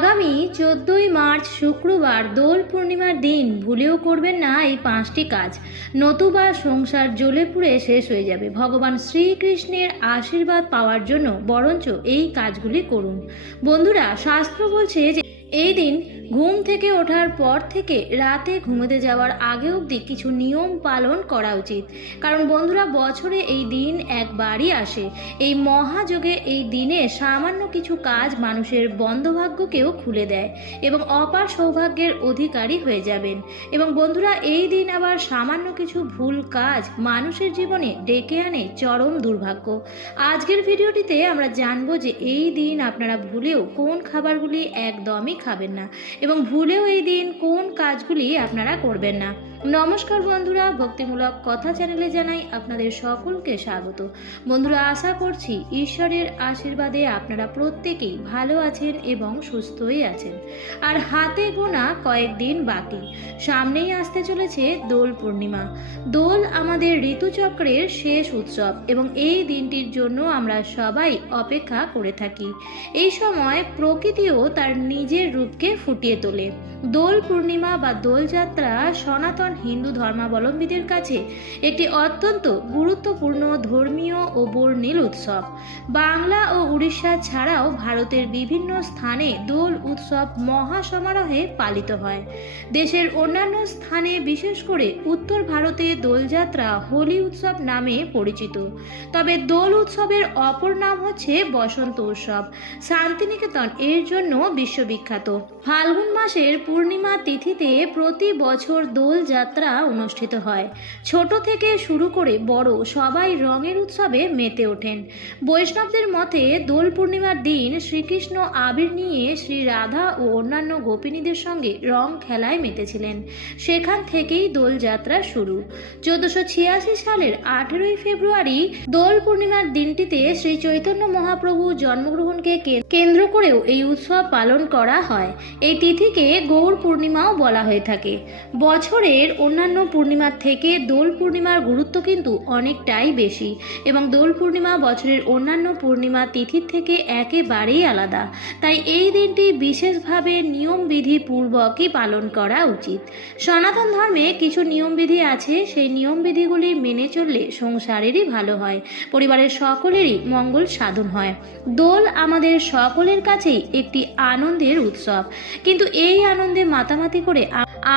আগামী চোদ্দই মার্চ শুক্রবার দোল পূর্ণিমার দিন। ভুলেও করবেন না এই পাঁচটি কাজ। নতুবা সংসার জ্বলে পুড়ে শেষ হয়ে যাবে। ভগবান শ্রীকৃষ্ণের আশীর্বাদ পাওয়ার জন্য বরঞ্চ এই কাজগুলি করুন। বন্ধুরা, শাস্ত্র বলছে যে, এই দিন ঘুম থেকে ওঠার পর থেকে রাতে ঘুমোতে যাওয়ার আগে অবধি কিছু নিয়ম পালন করা উচিত। কারণ বন্ধুরা, বছরে এই দিন একবারই আসে। এই মহাযোগে এই দিনে সামান্য কিছু কাজ মানুষের বন্ধভাগ্যকেও খুলে দেয় এবং অপার সৌভাগ্যের অধিকারী হয়ে যাবেন। এবং বন্ধুরা, এই দিন আবার সামান্য কিছু ভুল কাজ মানুষের জীবনে ডেকে আনে চরম দুর্ভাগ্য। আজকের ভিডিওটিতে আমরা জানব যে এই দিন আপনারা ভুলেও কোন খাবারগুলি একদমই খাবেন না। এবং ভুলেও এই দিন কোন কাজগুলি আপনারা করবেন না। নমস্কার বন্ধুরা, ভক্তিমূলক কথা চ্যানেলে জানাই আপনাদের সকলকে স্বাগত। বন্ধুরা, আশা করছি ঈশ্বরের আশীর্বাদে আপনারা প্রত্যেকেই ভালো আছেন এবং সুস্থই আছেন। আর হাতে গোনা কয়েকদিন বাকি। সামনেই আসতে চলেছে দোল পূর্ণিমা। দোল আমাদের ঋতুচক্রের শেষ উৎসব এবং এই দিনটির জন্য আমরা সবাই অপেক্ষা করে থাকি। এই সময় প্রকৃতিও তার নিজের রূপকে ফুটিয়ে তোলে। দোল পূর্ণিমা বা দোলযাত্রা সনাতন হিন্দু ধর্মাবলম্বীদের কাছে একটি অত্যন্ত গুরুত্বপূর্ণ ধর্মীয় ও বর্ণিল উৎসব। বাংলা ও উড়িষ্যা ছাড়াও ভারতের বিভিন্ন স্থানে দোল উৎসব মহাসমারোহে পালিত হয়। দেশের অন্যান্য স্থানে বিশেষ করে উত্তর ভারতে দোলযাত্রা, হোলি উৎসব নামে পরিচিত। তবে দোল উৎসবের অপর নাম হচ্ছে বসন্ত উৎসব। শান্তিনিকেতন এর জন্য বিশ্ববিখ্যাত। ফাল্গুন মাসের পূর্ণিমা তিথিতে প্রতি বছর দোল যাত্রা অনুষ্ঠিত হয়। ছোট থেকে শুরু করে বড় সবাই রঙের উৎসবে মেতে ওঠেন। বৈষ্ণবদের মতে দোল পূর্ণিমার দিন শ্রীকৃষ্ণ আবির নিয়ে শ্রী রাধা ও অন্যান্য গোপিনীদের সঙ্গে রং খেলায় মেতেছিলেন। সেখান থেকেই দোল যাত্রা শুরু। চোদ্দশো ছিয়াশি সালের আঠেরোই ফেব্রুয়ারি দোল পূর্ণিমার দিনটিতে শ্রী চৈতন্য মহাপ্রভু জন্মগ্রহণকে কেন্দ্র করেও এই উৎসব পালন করা হয়। এই তিথিকে গৌর পূর্ণিমাও বলা হয়ে থাকে। বছরের অন্যান্য পূর্ণিমার থেকে দোল পূর্ণিমার গুরুত্ব কিন্তু অনেকটাই বেশি এবং দোল পূর্ণিমা বছরের অন্যান্য পূর্ণিমা তিথির থেকে একেবারেই আলাদা। তাই এই দিনটি বিশেষভাবে নিয়মবিধি পূর্বকই পালন করা উচিত। সনাতন ধর্মে কিছু নিয়মবিধি আছে, সেই নিয়মবিধিগুলি মেনে চললে সংসারেরই ভালো হয়, পরিবারের সকলেরই মঙ্গল সাধন হয়। দোল আমাদের সকলের কাছেই একটি আনন্দের উৎসব। কিন্তু এই আনন্দে মাতামাতি করে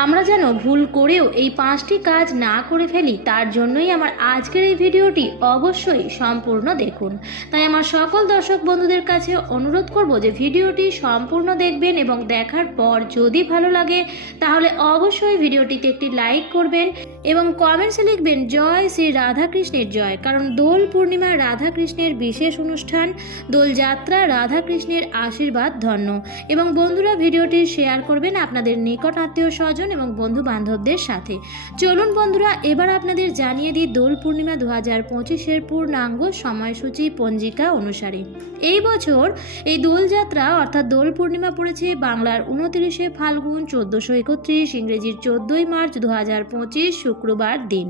আমরা যেন ভুল করেও এই পাঁচটি কাজ না করে ফেলি, তার জন্যই আমার আজকের এই ভিডিওটি অবশ্যই সম্পূর্ণ দেখুন। তাই আমার সকল দর্শক বন্ধুদের কাছে অনুরোধ করব যে ভিডিওটি সম্পূর্ণ দেখবেন এবং দেখার পর যদি ভালো লাগে, তাহলে অবশ্যই ভিডিওটিতে একটি লাইক করবেন। এবং কমেন্টসে লিখবেন? জয় শ্রী রাধাকৃষ্ণের জয়। কারণ দোল পূর্ণিমা রাধাকৃষ্ণের বিশেষ অনুষ্ঠান দোলযাত্রা রাধাকৃষ্ণের আশীর্বাদ ধন্য। এবং বন্ধুরা, ভিডিওটি শেয়ার করবেন আপনাদের নিকট আত্মীয় স্বজন এবং বন্ধু বান্ধবদের সাথে। চলুন বন্ধুরা, এবার আপনাদের জানিয়ে দিই দোল পূর্ণিমা দু হাজার পঁচিশের পূর্ণাঙ্গ সময়সূচি পঞ্জিকা অনুসারে। এই বছর এই দোলযাত্রা অর্থাৎ দোল পূর্ণিমা পড়েছে বাংলার উনত্রিশে ফাল্গুন, চোদ্দোশো একত্রিশ, ইংরেজির চোদ্দোই মার্চ দু হাজার পঁচিশ শুক্রবার দিন।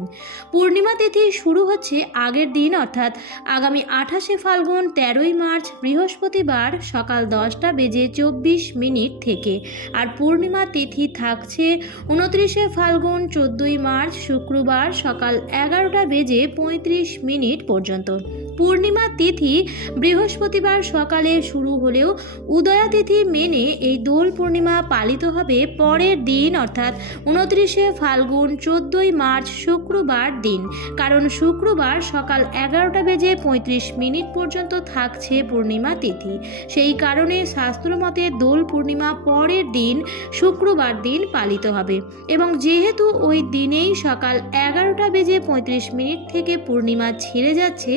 পূর্ণিমা তিথি শুরু হচ্ছে আগের দিন, অর্থাৎ আগামী আঠাশে ফাল্গুন, তেরোই মার্চ, বৃহস্পতিবার সকাল দশটা বেজে চব্বিশ মিনিট থেকে। আর পূর্ণিমা তিথি থাকছে উনত্রিশে ফাল্গুন, চোদ্দোই মার্চ, শুক্রবার সকাল এগারোটা বেজে পঁয়ত্রিশ মিনিট পর্যন্ত। পূর্ণিমা তিথি বৃহস্পতিবার সকালে শুরু হলেও উদয়া তিথি মেনে এই দোল পূর্ণিমা পালিত হবে পরের দিন, অর্থাৎ উনত্রিশে ফাল্গুন, চোদ্দোই মার্চ শুক্রবার দিন। কারণ শুক্রবার সকাল এগারোটা বেজে পঁয়ত্রিশ মিনিট পর্যন্ত থাকছে পূর্ণিমা তিথি। সেই কারণে শাস্ত্রমতে দোল পূর্ণিমা পরের দিন, শুক্রবার দিন পালিত হবে। এবং যেহেতু ওই দিনেই সকাল এগারোটা বেজে পঁয়ত্রিশ মিনিট থেকে পূর্ণিমা ছেড়ে যাচ্ছে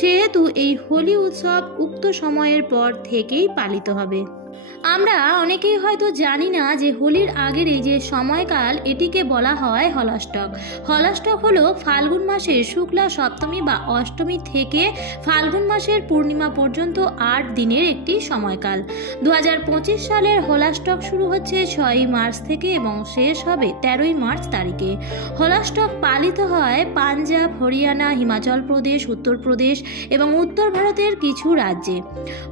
সেহেতু এই হোলি উৎসব উক্ত সময়ের পর থেকেই পালিত হবে। আমরা অনেকেই হয়তো জানি না যে হোলির আগের এই যে সময়কাল, এটিকে বলা হয় হলাষ্টক। হলাষ্টক হলো ফাল্গুন মাসের শুক্লা সপ্তমী বা অষ্টমী থেকে ফাল্গুন মাসের পূর্ণিমা পর্যন্ত আট দিনের একটি সময়কাল। দু হাজার পঁচিশ সালের হোলাষ্টক শুরু হচ্ছে ছয়ই মার্চ থেকে এবং শেষ হবে তেরোই মার্চ তারিখে। হোলাষ্টক পালিত হয় পাঞ্জাব, হরিয়ানা, হিমাচল প্রদেশ উত্তরপ্রদেশ এবং উত্তর ভারতের কিছু রাজ্যে।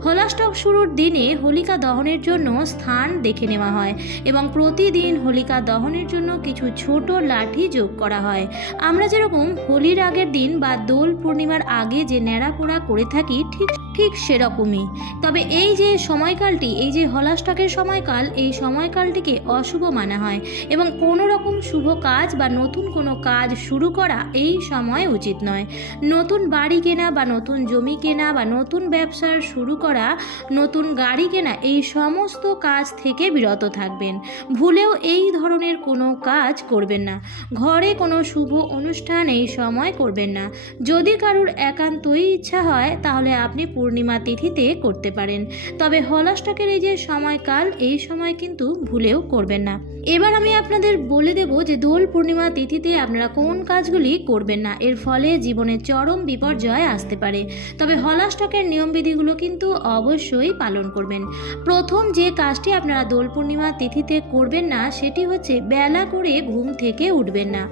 হোলাষ্টক শুরুর দিনে হোলিকা দহনের জন্য স্থান দেখে নেওয়া হয় এবং প্রতিদিন হোলিকা দহনের জন্য কিছু ছোট লাঠি যোগ করা হয়। আমরা যেরকম হোলির আগের দিন বা দোল পূর্ণিমার আগে যে ন্যাড়া পোড়া করে থাকি, ঠিক ঠিক সেরকমই। তবে এই যে সময়কালটি, এই যে হলাস্টাকের সময়কাল, এই সময়কালটিকে অশুভ মানা হয় এবং কোনো রকম শুভ কাজ বা নতুন কোনো কাজ শুরু করা এই সময় উচিত নয়। নতুন বাড়ি কেনা বা নতুন জমি কেনা বা নতুন ব্যবসার শুরু করা, নতুন গাড়ি কেনা, এই সমস্ত কাজ থেকে বিরত থাকবেন। ভুলেও এই ধরনের কোনো কাজ করবেন না। ঘরে কোনো শুভ অনুষ্ঠান এই সময় করবেন না। যদি কারুর একান্তই ইচ্ছা হয়, তাহলে আপনি পূর্ণিমা তিথিতে করতে পারেন। তবে হলাস্টাকের এই যে সময়কাল, এই সময় কিন্তু ভুলেও করবেন না। এবার আমি আপনাদের বলে দেব যে দোল পূর্ণিমা তিথিতে আপনারা কোন কাজগুলি করবেন না। এর ফলে জীবনে চরম বিপর্যয় আসতে পারে। তবে হলাস্টকের নিয়মবিধিগুলো কিন্তু অবশ্যই পালন করবেন। প্রথম যে কাজটি আপনারা দোল পূর্ণিমা তিথিতে করবেন না, সেটি হচ্ছে বেলা করে ঘুম থেকে উঠবেন না।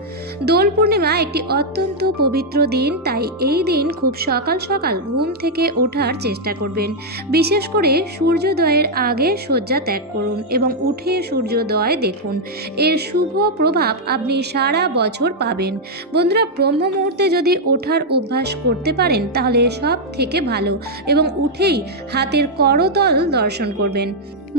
দোল পূর্ণিমা একটি অত্যন্ত পবিত্র দিন, তাই এই দিন খুব সকাল সকাল ঘুম থেকে ওঠার চেষ্টা করবেন। বিশেষ করে সূর্যোদয়ের আগে শয্যা ত্যাগ করুন এবং উঠে সূর্যোদয় দেখুন। এর শুভ প্রভাব আপনি সারা বছর পাবেন। বন্ধুরা, ব্রহ্ম মুহূর্তে যদি ওঠার অভ্যাস করতে পারেন, তাহলে সব থেকে ভালো এবং উঠেই হাতের করতল দর্শন করবেন।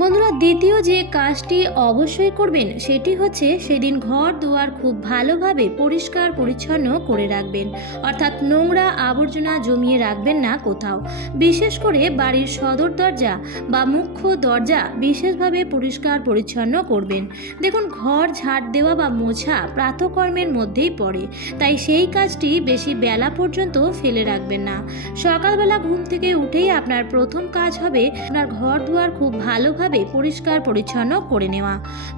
বন্ধুরা, দ্বিতীয় যে কাজটি অবশ্যই করবেন, সেটি হচ্ছে সেদিন ঘর দুয়ার খুব ভালোভাবে পরিষ্কার পরিচ্ছন্ন করে রাখবেন। অর্থাৎ নোংরা আবর্জনা জমিয়ে রাখবেন না কোথাও। বিশেষ করে বাড়ির সদর দরজা বা মুখ্য দরজা বিশেষভাবে পরিষ্কার পরিচ্ছন্ন করবেন। দেখুন, ঘর ঝাড় দেওয়া বা মোছা প্রাতকর্মের মধ্যেই পড়ে। তাই সেই কাজটি বেশি বেলা পর্যন্ত ফেলে রাখবেন না। সকালবেলা ঘুম থেকে উঠেই আপনার প্রথম কাজ হবে আপনার ঘর দুয়ার খুব ভালোভাবে পরিষ্কার পরিচ্ছন্ন করে নেওয়া।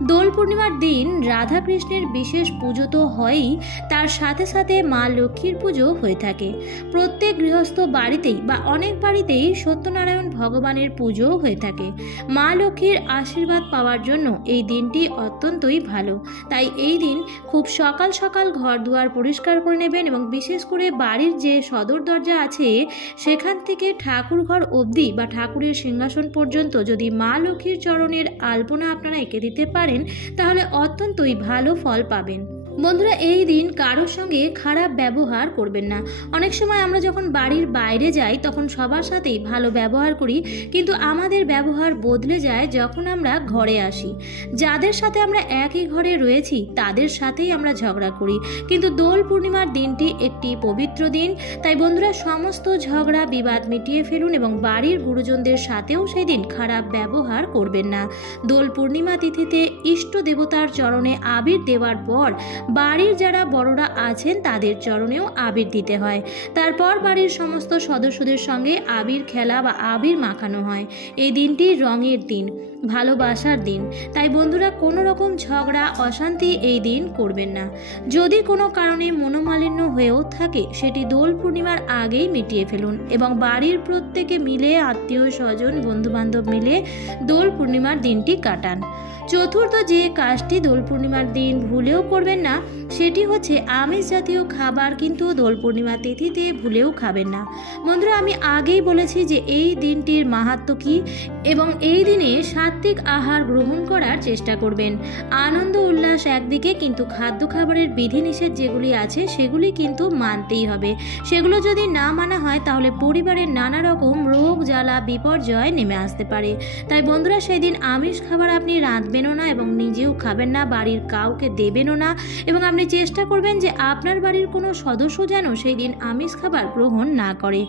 দোল পূর্ণিমার দিন রাধা কৃষ্ণের বিশেষ পুজো তো হয়ই, তার সাথে সাথে মা লক্ষ্মীর পুজো হয়ে থাকে। প্রত্যেক গৃহস্থ বাড়িতেই বা অনেক বাড়িতেই সত্যনারায়ণ ভগবানের পুজো হয়ে থাকে। মা লক্ষ্মীর আশীর্বাদ পাওয়ার জন্য এই দিনটি অত্যন্তই ভালো। তাই এই দিন খুব সকাল সকাল ঘর দুয়ার পরিষ্কার করে নেবেন এবং বিশেষ করে বাড়ির যে সদর দরজা আছে, সেখান থেকে ঠাকুর ঘর অবধি বা ঠাকুরের সিংহাসন পর্যন্ত যদি মা লক্ষ্মীর চরণের আলপনা আপনারা এঁকে দিতে পারেন তাহলে অত্যন্তই ভালো ফল পাবেন। বন্ধুরা, এই দিন কারোর সঙ্গে খারাপ ব্যবহার করবেন না। অনেক সময় আমরা যখন বাড়ির বাইরে যাই, তখন সবার সাথেই ভালো ব্যবহার করি, কিন্তু আমাদের ব্যবহার বদলে যায় যখন আমরা ঘরে আসি। যাদের সাথে আমরা একই ঘরে রয়েছি, তাদের সাথেই আমরা ঝগড়া করি। কিন্তু দোল পূর্ণিমার দিনটি একটি পবিত্র দিন, তাই বন্ধুরা, সমস্ত ঝগড়া, বিবাদ মিটিয়ে ফেলুন এবং বাড়ির গুরুজনদের সাথেও সেই দিন খারাপ ব্যবহার করবেন না। দোল পূর্ণিমা তিথিতে ইষ্ট দেবতার চরণে আবির দেওয়ার পর বাড়ির যারা বড়রা আছেন তাদের চরণেও আবির দিতে হয়। তারপর বাড়ির সমস্ত সদস্যদের সঙ্গে আবির খেলা বা আবির মাখানো হয়। এই দিনটি রঙের দিন, ভালোবাসার দিন। তাই বন্ধুরা কোনো রকম ঝগড়া, অশান্তি এই দিন করবেন না। যদি কোনো কারণে মনোমালিন্য হয়েও থাকে, সেটি দোল পূর্ণিমার আগেই মিটিয়ে ফেলুন এবং বাড়ির প্রত্যেকে মিলে, আত্মীয় স্বজন, বন্ধুবান্ধব মিলে দোল পূর্ণিমার দিনটি কাটান। চতুর্থ যে কাজটি দোল পূর্ণিমার দিন ভুলেও করবেন না, সেটি হচ্ছে আমিষ জাতীয় খাবার কিন্তু দোল পূর্ণিমা তিথিতে ভুলেও খাবেন না। বন্ধুরা, আমি আগেই বলেছি যে এই দিনটির মাহাত্ম কী এবং এই দিনে সাত্বিক আহার গ্রহণ করার চেষ্টা করবেন। আনন্দ উল্লাস একদিকে কিন্তু খাদ্য খাবারের বিধিনিষেধ যেগুলি আছে সেগুলি কিন্তু মানতেই হবে। সেগুলো যদি না মানা হয়, তাহলে পরিবারের নানা রকম রোগ, জ্বালা, বিপর্যয় নেমে আসতে পারে। তাই বন্ধুরা সেই দিন আমিষ খাবার আপনি রাঁধবেনও না এবং নিজেও খাবেন না, বাড়ির কাউকে দেবেনও না এবং আপনি চেষ্টা করবেন যে আপনার বাড়ির কোনো সদস্য যেন সেই দিন আমিষ খাবার গ্রহণ না করে।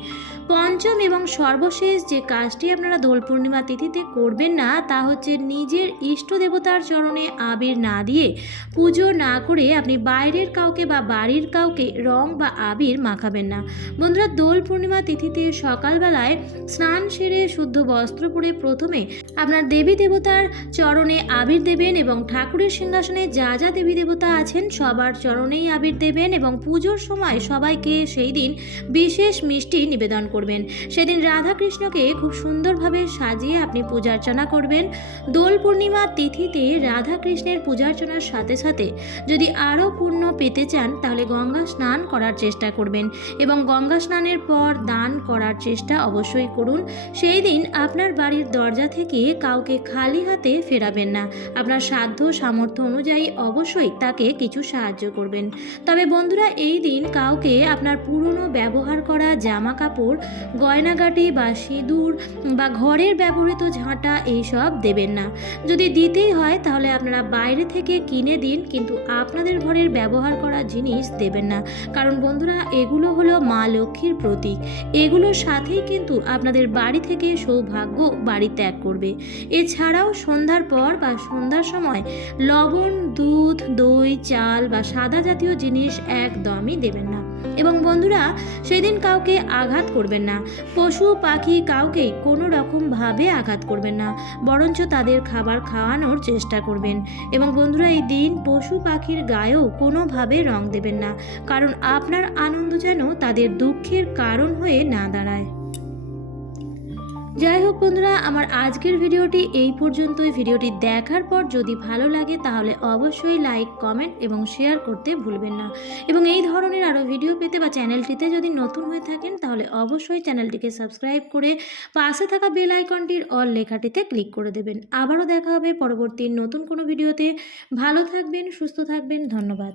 পঞ্চম এবং সর্বশেষ যে কাজটি আপনারা দোল পূর্ণিমা তিথিতে করবেন না, তা হচ্ছে নিজের ইষ্ট দেবতার চরণে আবির না দিয়ে পুজো না করে আপনি বাইরের কাউকে বা বাড়ির কাউকে রং বা আবির মাখাবেন না। বন্ধুরা দোল পূর্ণিমা তিথিতে সকালবেলায় স্নান সেরে শুদ্ধ বস্ত্র পরে প্রথমে আপনার দেবী দেবতার চরণে আবির দেবেন এবং ঠাকুরের সিংহাসনে যা যা দেবী দেবতা আছেন সবার চরণেই আবির দেবেন এবং পুজোর সময় সবাইকে সেই দিন বিশেষ মিষ্টি নিবেদন করবেন। করবেন। সেদিন রাধাকৃষ্ণকে খুব সুন্দরভাবে সাজিয়ে আপনি পূজা অর্চনা করবেন। দোল পূর্ণিমার তিথিতে রাধাকৃষ্ণের পূজা অর্চনার সাথে সাথে যদি আরও পূর্ণ পেতে চান, তাহলে গঙ্গা স্নান করার চেষ্টা করবেন এবং গঙ্গা স্নানের পর দান করার চেষ্টা অবশ্যই করুন। সেই দিন আপনার বাড়ির দরজা থেকে কাউকে খালি হাতে ফেরাবেন না। আপনার সাধ্য সামর্থ্য অনুযায়ী অবশ্যই তাকে কিছু সাহায্য করবেন। তবে বন্ধুরা, এই দিন কাউকে আপনার পুরনো ব্যবহার করা জামা কাপড় গয়নাগাটি বা সিঁদুর বা ঘরের ব্যবহৃত ঝাঁটা এইসব দেবেন না। যদি দিতেই হয়, তাহলে আপনারা বাইরে থেকে কিনে দিন, কিন্তু আপনাদের ঘরের ব্যবহার করা জিনিস দেবেন না। কারণ বন্ধুরা, এগুলো হলো মা লক্ষ্মীর প্রতীক। এগুলোর সাথেই কিন্তু আপনাদের বাড়ি থেকে সৌভাগ্য বাড়ি ত্যাগ করবে। এছাড়াও সন্ধ্যার পর বা সন্ধ্যার সময় লবণ, দুধ, দই, চাল বা সাদা জাতীয় জিনিস একদমই দেবেন না। এবং বন্ধুরা, সেদিন কাউকে আঘাত করবেন না। পশু পাখি কাউকেই কোনো রকমভাবে আঘাত করবেন না, বরঞ্চ তাদের খাবার খাওয়ানোর চেষ্টা করবেন। এবং বন্ধুরা, এই দিন পশু পাখির গায়েও কোনোভাবে রং দেবেন না, কারণ আপনার আনন্দ যেন তাদের দুঃখের কারণ হয়ে না দাঁড়ায়। যাই হোক বন্ধুরা, আমার আজকের ভিডিওটি এই পর্যন্তই। ভিডিওটি দেখার পর যদি ভালো লাগে, তাহলে অবশ্যই লাইক, কমেন্ট এবং শেয়ার করতে ভুলবেন না। এবং এই ধরনের আরও ভিডিও পেতে বা চ্যানেলটিতে যদি নতুন হয়ে থাকেন, তাহলে অবশ্যই চ্যানেলটিকে সাবস্ক্রাইব করে পাশে থাকা বেল আইকনটির অল লেখাটিতে ক্লিক করে দেবেন। আবারও দেখা হবে পরবর্তী নতুন কোনো ভিডিওতে। ভালো থাকবেন, সুস্থ থাকবেন, ধন্যবাদ।